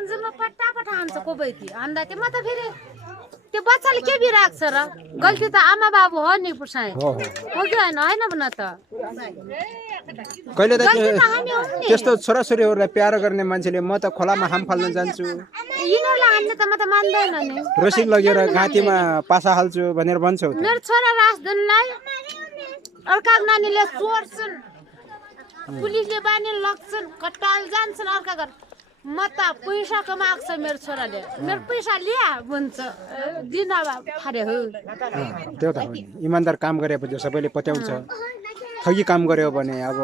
गञ्जमा पट्टा हान्छ कोबैती अन्दा के म त फेरि त्यो बच्चाले के बिराक्छ र गल्ती त आमा बाबु हो नि पुसाइ हो हो कि हैन भन त कहिले त गल्ती त हामी हो नि त्यस्तो छोराछोरीहरूलाई प्यार गर्ने मान्छेले म त खोलामा हाम फाल्न जान्छु यिनीहरूलाई हान्ने त म त मान्दैन नि रसी लगेर घाँटीमा पासा हाल्छु भनेर भन्छौ त मेरो छोरा राजदनलाई अर्का नानीले चोर्छन् पुलिसले बानी लग्छन् कट्टाल जान्छन् अर्का घर म त पैसा कमाएको छ मेरो छोराले मेरो पैसा लिया भन्छ दिन फारे हो त्यो त हो नि इमानदार काम गरेपछि सबैले पत्याउँछ ठगी काम गर्यो भने अब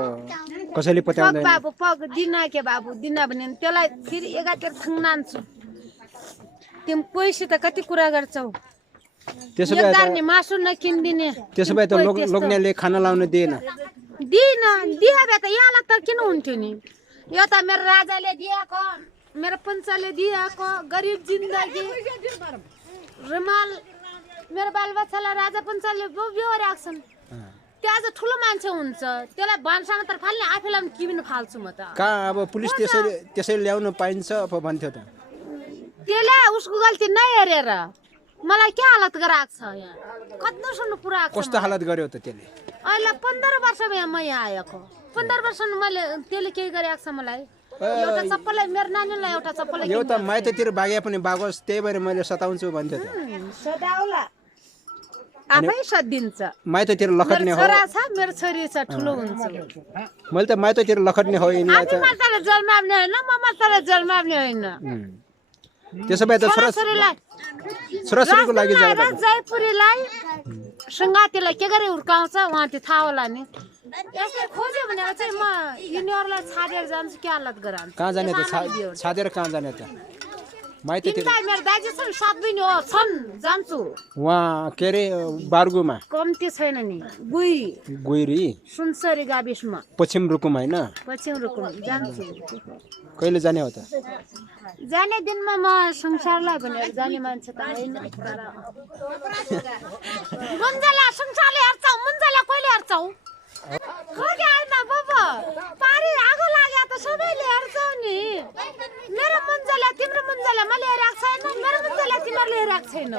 कसैले पग पत्याउँदैन बाबु पग दिन के बाबु दिन भने त्यसलाई फेरि एकातिर थङ्नान्छु तिमी पैसा त कति कुरा गर्छौ त्यसो एक भए दार्ने मासु नकिन्दिने त्यसो भए त लोग्नेले खाना लाउन दिएन दिएन दिए भए त यहाँलाई त किन हुन्थ्यो नि यो त मेरो राजाले दिएको मेरो पञ्चले दिएको गरिब जिन्दगी रुमाल मेरो बालबच्चालाई राजा पञ्चले बिहोरेको छन् त्यहाँ चाहिँ ठुलो मान्छे हुन्छ त्यसलाई भान्सामा त फाल्ने आफैलाई पनि किबिन फाल्छु म त कहाँ अब पुलिस त्यसरी ल्याउन पाइन्छ पो भन्थ्यो त त्यसले उसको गल्ती नै हेरेर मलाई के हालत गराएको छ यहाँ कत्रोसम्म पुऱ्याएको छ कस्तो हालत गर्यो त त्यसले अहिले 15 वर्ष भयो म यहाँ आएको 15 वर्ष मैले त्यसले के गरेको छ मलाई एउटा चप्पल मेरो नानीलाई एउटा चप्पल एउटा माइततिर बागे पनि बागोस् त्यही भएर मैले सताउँछु भन्थ्यो त सदाउला आफै सदिन्छ माइततिर लखट्ने हो छोरा छ मेरो छोरी छ ठुलो हुन्छ मैले त माइततिर लखट्ने हो यिनी हामी माताले जन्माउने होइन म माताले जन्माउने होइन त्यसो भए त छोराछोरीको लागि जयपुरीलाई सङ्गातीलाई के गरे हुर्काउँछ उहाँ त्यो थाहा होला नि यसले खोज्यो भने चाहिँ म यिनीहरूलाई छाडेर जान्छु के हालत गरान्छ कहाँ जाने त छाडेर कहाँ जाने त माइततिर तिनटा मेरो दाजु छन् 7 बहिनी हो छन् जान्छु वहाँ के अरे बार्गुमा कम्ती छैन नि गुइरी सुनसरी गाविसमा पश्चिम रुकुम होइन पश्चिम रुकुम जान्छु कहिले जाने हो त जाने दिनमा म संसारलाई भनेर जाने मान्छे त होइन मुन्जला संसारले हेर्छौ मुन्जला कहिले हेर्छौ खोइ आएन बाबा पारी आगो लाग्यो त सबैले हेर्छौ नि मेरो मुन्जला तिम्रो मुन्जला मैले हेरेको छैन मेरो मुन्जला तिमीहरूले हेरेको छैन